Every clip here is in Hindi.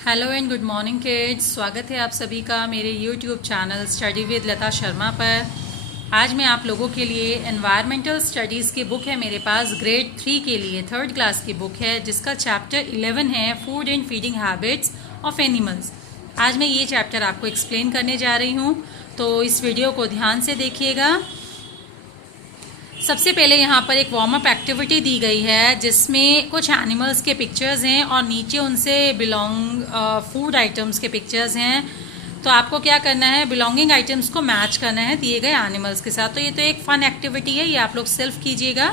Hello and good morning kids. स्वागत है आप सभी का मेरे यूट्यूब चैनल स्टडी विद लता शर्मा पर। आज मैं आप लोगों के लिए एनवायरमेंटल स्टडीज़ की बुक है मेरे पास, ग्रेड 3 के लिए 3rd क्लास की बुक है, जिसका चैप्टर 11 है food and feeding habits of animals. आज मैं ये चैप्टर आपको एक्सप्लेन करने जा रही हूँ, तो इस वीडियो को ध्यान से देखिएगा। सबसे पहले यहाँ पर एक वार्म अप एक्टिविटी दी गई है जिसमें कुछ एनिमल्स के पिक्चर्स हैं और नीचे उनसे बिलोंग फूड आइटम्स के पिक्चर्स हैं। तो आपको क्या करना है, बिलोंगिंग आइटम्स को मैच करना है दिए गए एनिमल्स के साथ। तो ये तो एक फन एक्टिविटी है, ये आप लोग सेल्फ कीजिएगा।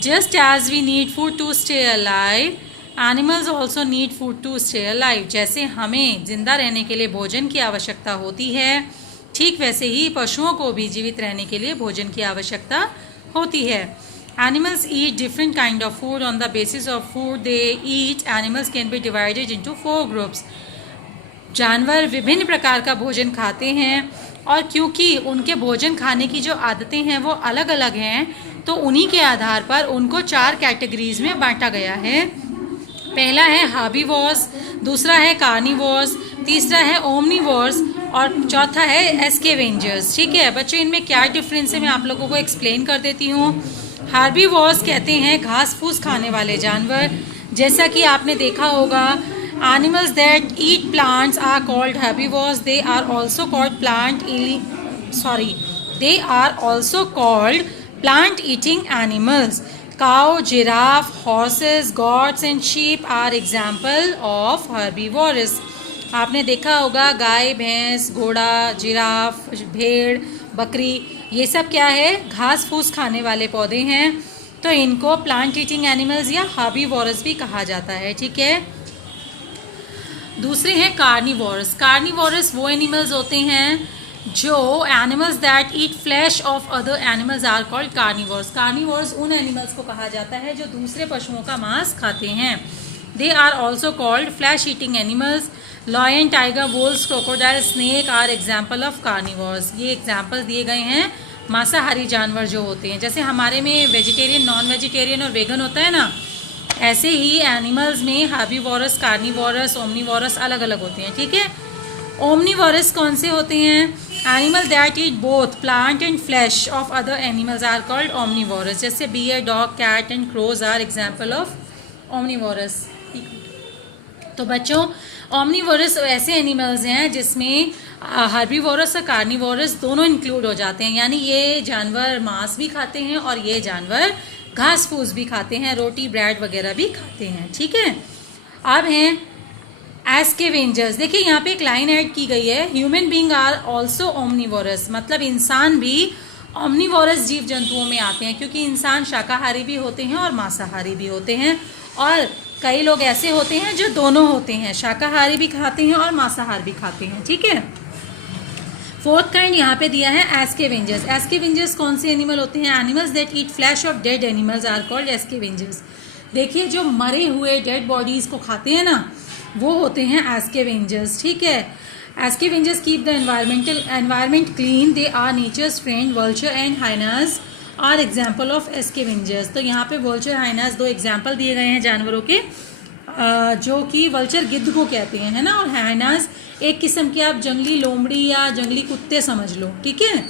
Just as we need food to stay alive, animals also need food to stay alive. जैसे हमें जिंदा रहने के लिए भोजन की आवश्यकता होती है, ठीक वैसे ही पशुओं को भी जीवित रहने के लिए भोजन की आवश्यकता होती है। Animals eat different kind of food on the basis of food they eat. Animals can be divided into 4 groups. जानवर विभिन्न प्रकार का भोजन खाते हैं और क्योंकि उनके भोजन खाने की जो आदतें हैं वो अलग अलग हैं, तो उन्हीं के आधार पर उनको 4 कैटेगरीज में बांटा गया है। पहला है हार्बीवोर्स, दूसरा है कार्निवोर्स, तीसरा है ओमनीवोर्स और चौथा है एस्केवेंजर्स। ठीक है बच्चों, इनमें क्या डिफरेंस है मैं आप लोगों को एक्सप्लेन कर देती हूँ। हार्बीवोर्स कहते हैं घास फूस खाने वाले जानवर। जैसा कि आपने देखा होगा, animals that eat plants are called herbivores. They are also called plant eating animals. Cow, giraffe, horses, goats and sheep are example of herbivores. आपने देखा होगा गाय, भैंस, घोड़ा, जिराफ, भेड़, बकरी, ये सब क्या है, घास फूस खाने वाले पौधे हैं। तो इनको प्लांट ईटिंग एनिमल्स या हार्बीवोरस भी कहा जाता है। ठीक है, दूसरे हैं कार्निवोरस। कार्निवोरस वो एनिमल्स होते हैं जो animals that eat flesh of other animals are called carnivores. Carnivores उन एनिमल्स को कहा जाता है जो दूसरे पशुओं का मांस खाते हैं। They are also called flesh eating animals. Lion, tiger, wolves, crocodile, snake are example of carnivores. ये एग्जाम्पल दिए गए हैं मांसाहारी जानवर जो होते हैं। जैसे हमारे में वेजिटेरियन, नॉन वेजिटेरियन और वेगन होता है ना, ऐसे ही एनिमल्स में हार्बीवोरस, कार्निवोरस, ओमनीवोरस अलग अलग होते हैं। ठीक है, ओमनीवोरस कौन से होते हैं? Animal that eat both plant and flesh of other animals are called omnivorous. जैसे bear, dog, cat and crows are example of omnivorous. तो बच्चों, ओमनीवोरस ऐसे एनिमल्स हैं जिसमें हार्बीवोरस और कार्निवोरस दोनों इंक्लूड हो जाते हैं। यानी ये जानवर मांस भी खाते हैं और ये जानवर घास फूस भी खाते हैं, रोटी ब्रेड वगैरह भी खाते हैं। ठीक है, अब हैं एस्केवेंजर्स। देखिए यहाँ पे एक लाइन ऐड की गई है, human being are also omnivorous. मतलब इंसान भी ओमनीवोरस जीव जंतुओं में आते हैं, क्योंकि इंसान शाकाहारी भी होते हैं और मांसाहारी भी होते हैं। और कई लोग ऐसे होते हैं जो दोनों होते हैं, शाकाहारी भी खाते हैं और मांसाहार भी खाते हैं। ठीक है, 4th काइंड यहाँ पे दिया है एस्केवेंजर्स। एस्केवेंजर्स कौन से एनिमल होते हैं? Animals that eat flesh of dead animals are called scavengers. देखिए, जो मरे हुए डेड बॉडीज को खाते हैं ना, वो होते हैं एस्केवेंजर्स। ठीक है, scavengers keep the environment clean. They are nature's friend. Vulture and hyenas are example of scavengers. तो यहाँ पे वल्चर, हाइनास 2 एग्जाम्पल दिए गए हैं जानवरों के, जो कि वल्चर गिद्ध को कहते हैं, है ना, और हाइनास एक किस्म के आप जंगली लोमड़ी या जंगली कुत्ते समझ लो। ठीक है,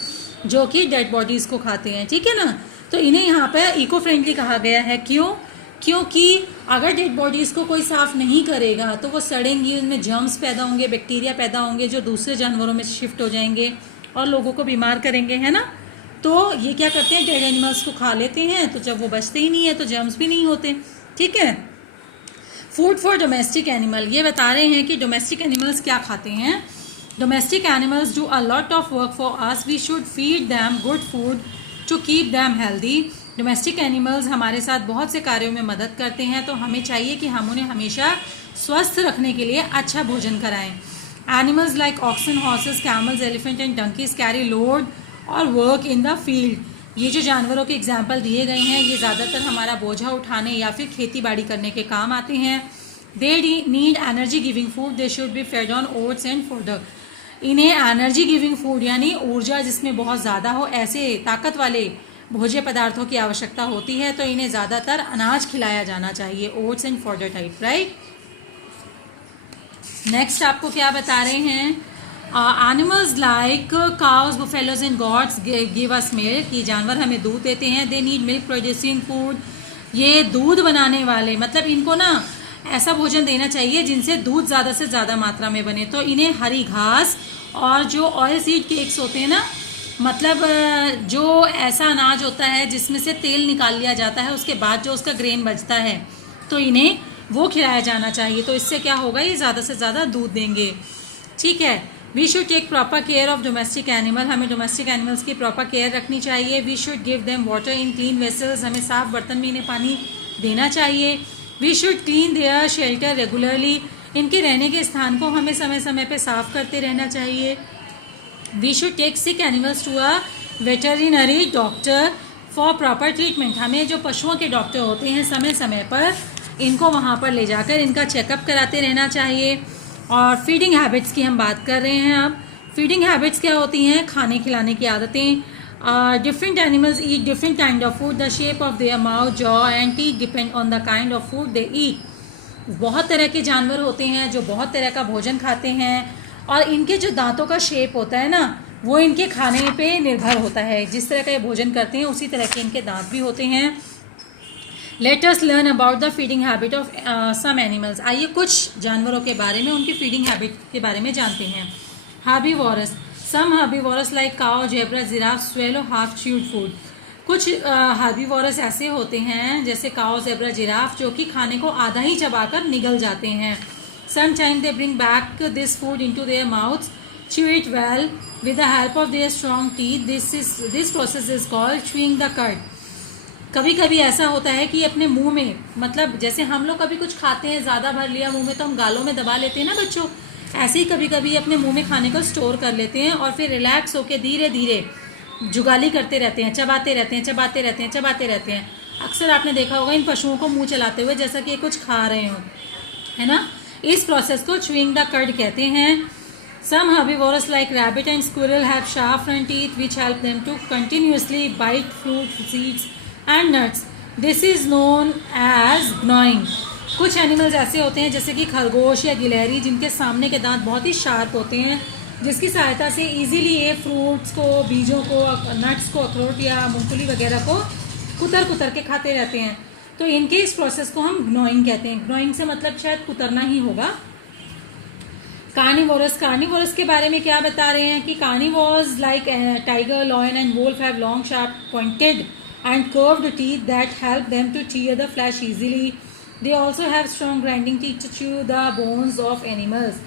जो कि डेड बॉडीज को खाते हैं। ठीक है ना, तो इन्हें यहाँ पे इको फ्रेंडली कहा गया है। क्यों? क्योंकि अगर डेड बॉडीज़ को कोई साफ़ नहीं करेगा तो वो सड़ेंगी, उनमें जर्म्स पैदा होंगे, बैक्टीरिया पैदा होंगे, जो दूसरे जानवरों में शिफ्ट हो जाएंगे और लोगों को बीमार करेंगे, है ना। तो ये क्या करते हैं, डेड एनिमल्स को खा लेते हैं, तो जब वो बचते ही नहीं है तो जर्म्स भी नहीं होते। ठीक है, फूड फॉर डोमेस्टिक एनिमल। ये बता रहे हैं कि डोमेस्टिक एनिमल्स क्या खाते हैं। Domestic animals do a lot of work for us. We should feed them good food to keep them healthy. Domestic animals हमारे साथ बहुत से कार्यों में मदद करते हैं, तो हमें चाहिए कि हम उन्हें हमेशा स्वस्थ रखने के लिए अच्छा भोजन कराएं। Animals like oxen, horses, camels, elephant and donkeys carry load और वर्क इन द फील्ड। ये जो जानवरों के एग्जाम्पल दिए गए हैं, ये ज़्यादातर हमारा बोझा उठाने या फिर खेती बाड़ी करने के काम आते हैं। They need energy giving food. They should be fed on oats and fodder. इन्हें एनर्जी गिविंग फूड यानी ऊर्जा जिसमें बहुत ज़्यादा हो, ऐसे ताकत वाले भोज्य पदार्थों की आवश्यकता होती है, तो इन्हें ज़्यादातर अनाज खिलाया जाना चाहिए, oats and fodder type, right. Next आपको क्या बता रहे हैं, animals like cows, buffaloes and gots give us milk, ये जानवर हमें दूध देते हैं। They need milk producing food, ये दूध बनाने वाले, मतलब इनको ना ऐसा भोजन देना चाहिए जिनसे दूध ज़्यादा से ज़्यादा मात्रा में बने। तो इन्हें हरी घास और जो ऑयल सीड केक्स होते हैं ना, मतलब जो ऐसा अनाज होता है जिसमें से तेल निकाल लिया जाता है, उसके बाद जो उसका ग्रेन बचता है, तो इन्हें वो खिलाया जाना चाहिए। तो इससे क्या होगा, ये ज़्यादा से ज़्यादा दूध देंगे। ठीक है। We should take proper care of domestic animal, हमें डोमेस्टिक एनिमल्स की प्रॉपर केयर रखनी चाहिए। We should give them water in clean vessels, हमें साफ बर्तन में इन्हें पानी देना चाहिए। We should clean their shelter regularly, इनके रहने के स्थान को हमें समय समय पे साफ करते रहना चाहिए। We should take sick animals to a veterinary doctor for proper treatment, हमें जो पशुओं के डॉक्टर होते हैं समय समय पर इनको वहाँ पर ले जाकर इनका चेकअप कराते रहना चाहिए। और फीडिंग हैबिट्स की हम बात कर रहे हैं। अब फीडिंग हैबिट्स क्या होती हैं, खाने खिलाने की आदतें। Different animals eat different kind of food, the shape of their mouth, jaw and teeth depend on the kind of food they eat. बहुत तरह के जानवर होते हैं जो बहुत तरह का भोजन खाते हैं, और इनके जो दांतों का शेप होता है ना, वो इनके खाने पे निर्भर होता है। जिस तरह का ये भोजन करते हैं उसी तरह के इनके दांत भी होते हैं। Let us learn about the feeding habit of some animals, आइए कुछ जानवरों के बारे में, उनकी फीडिंग हैबिट के बारे में जानते हैं। Herbivorous, some herbivorous like cow, zebra, giraffe swallow half chewed food, कुछ हार्बीवोरस ऐसे होते हैं जैसे काउ, जेब्रा, जिराफ जो कि खाने को आधा ही चबाकर निगल जाते हैं। Sometime they bring back this food into their mouths, chew it well with the help of their strong teeth. This process is called chewing the cud. कभी कभी ऐसा होता है कि अपने मुंह में, मतलब जैसे हम लोग कभी कुछ खाते हैं, ज़्यादा भर लिया मुंह में तो हम गालों में दबा लेते हैं ना बच्चों, ऐसे ही कभी कभी अपने मुंह में खाने को स्टोर कर लेते हैं और फिर रिलैक्स होकर धीरे धीरे जुगाली करते रहते हैं, चबाते रहते हैं, चबाते रहते हैं, चबाते रहते हैं। अक्सर आपने देखा होगा इन पशुओं को मुंह चलाते हुए, जैसा कि कुछ खा रहे हो, है ना। इस प्रोसेस को च्यूइंग द कर्ड कहते हैं। Some herbivores like rabbit and squirrel have sharp front teeth which help them to continuously bite fruit, seeds and nuts. This is known as gnawing. कुछ एनिमल्स ऐसे होते हैं जैसे कि खरगोश या गिलहरी जिनके सामने के दांत बहुत ही शार्प होते हैं, जिसकी सहायता से इजीली ये फ्रूट्स को, बीजों को, नट्स को, अखरोट या मूंगफली वगैरह को कुतर कुतर के खाते रहते हैं। तो इनके इस प्रोसेस को हम ग्नोइंग कहते हैं। ग्नोइंग से मतलब शायद कुतरना ही होगा। कार्निवोरस, कार्निवोरस के बारे में क्या बता रहे हैं कि carnivores like tiger, lion and wolf have long sharp pointed and curved teeth that help them to tear the flesh easily. They also have strong grinding teeth to chew the bones of animals.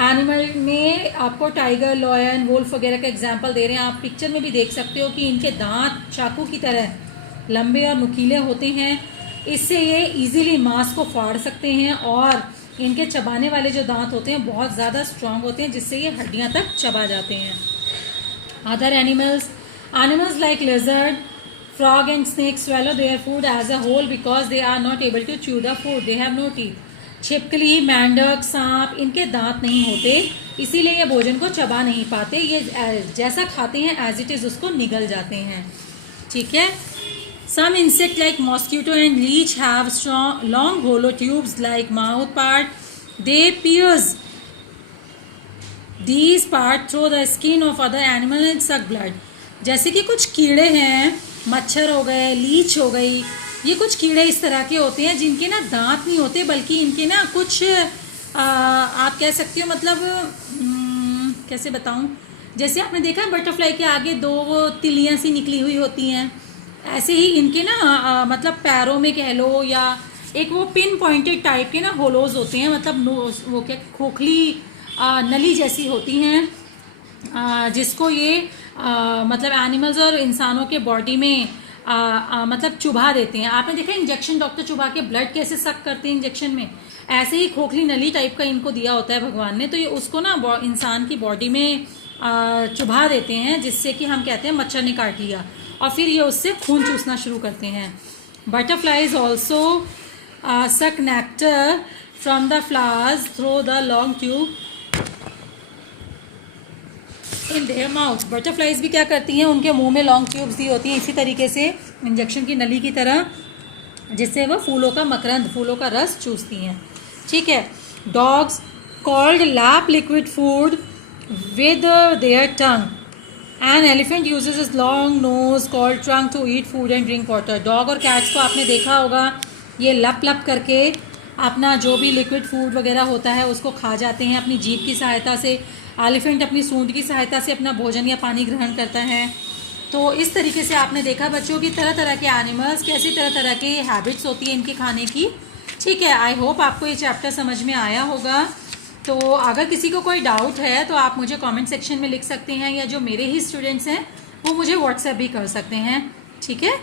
Animal में आपको टाइगर, लॉयन, वोल्फ वगैरह का एग्जाम्पल दे रहे हैं। आप पिक्चर में भी देख सकते हो कि इनके दांत चाकू की तरह लंबे और नुकीले होते हैं। इससे ये इजीली मांस को फाड़ सकते हैं, और इनके चबाने वाले जो दांत होते हैं बहुत ज़्यादा स्ट्रांग होते हैं, जिससे ये हड्डियां तक चबा जाते हैं। Other animals, animals like lizard, frog and snake swallow their food as a whole because they are not able to chew the food. They have no teeth. छिपकली, मेंढक, सांप, इनके दांत नहीं होते, इसीलिए ये भोजन को चबा नहीं पाते। ये जैसा खाते हैं एज इट इज उसको निगल जाते हैं। ठीक है। Some insect like mosquito and leech have strong, long hollow tubes like mouth part. They pierce these parts through the skin of other animal and suck blood. जैसे कि कुछ कीड़े हैं, मच्छर हो गए, लीच हो गई, ये कुछ कीड़े इस तरह के होते हैं जिनके ना दांत नहीं होते, बल्कि इनके ना कुछ आप कह सकते हो, मतलब कैसे बताऊं, जैसे आपने देखा है बटरफ्लाई के आगे दो वो तिलियां सी निकली हुई होती हैं, ऐसे ही इनके ना मतलब पैरों में कह लो, या एक वो पिन पॉइंटेड टाइप के ना होलोज होते हैं, मतलब वो क्या खोखली नली जैसी होती हैं, जिसको ये मतलब एनिमल्स और इंसानों के बॉडी में मतलब चुभा देते हैं। आपने देखा इंजेक्शन, डॉक्टर चुभा के ब्लड कैसे सक करते हैं इंजेक्शन में, ऐसे ही खोखली नली टाइप का इनको दिया होता है भगवान ने, तो ये उसको ना इंसान की बॉडी में चुभा देते हैं, जिससे कि हम कहते हैं मच्छर ने काट लिया, और फिर ये उससे खून चूसना शुरू करते हैं। बटरफ्लाइज ऑल्सो सक nectar from the flowers through the long tube in their mouth. Butterflies भी क्या करती हैं, उनके मुंह में लॉन्ग ट्यूब्स दी होती हैं इसी तरीके से इंजेक्शन की नली की तरह, जिससे वह फूलों का मकरंद, फूलों का रस चूसती हैं। ठीक है। Dogs, called lap liquid food with their tongue. An elephant uses its long nose called trunk to eat food and drink water. Dog और कैट्स को आपने देखा होगा, ये लप लप करके अपना जो भी लिक्विड फूड वगैरह होता है उसको खा जाते हैं अपनी जीभ की सहायता से। एलिफेंट अपनी सूंड की सहायता से अपना भोजन या पानी ग्रहण करता है। तो इस तरीके से आपने देखा बच्चों की तरह तरह के एनिमल्स, कैसी तरह तरह की हैबिट्स होती है इनके खाने की। ठीक है, आई होप आपको ये चैप्टर समझ में आया होगा। तो अगर किसी को कोई डाउट है तो आप मुझे कमेंट सेक्शन में लिख सकते हैं, या जो मेरे ही स्टूडेंट्स हैं वो मुझे व्हाट्सएप भी कर सकते हैं। ठीक है।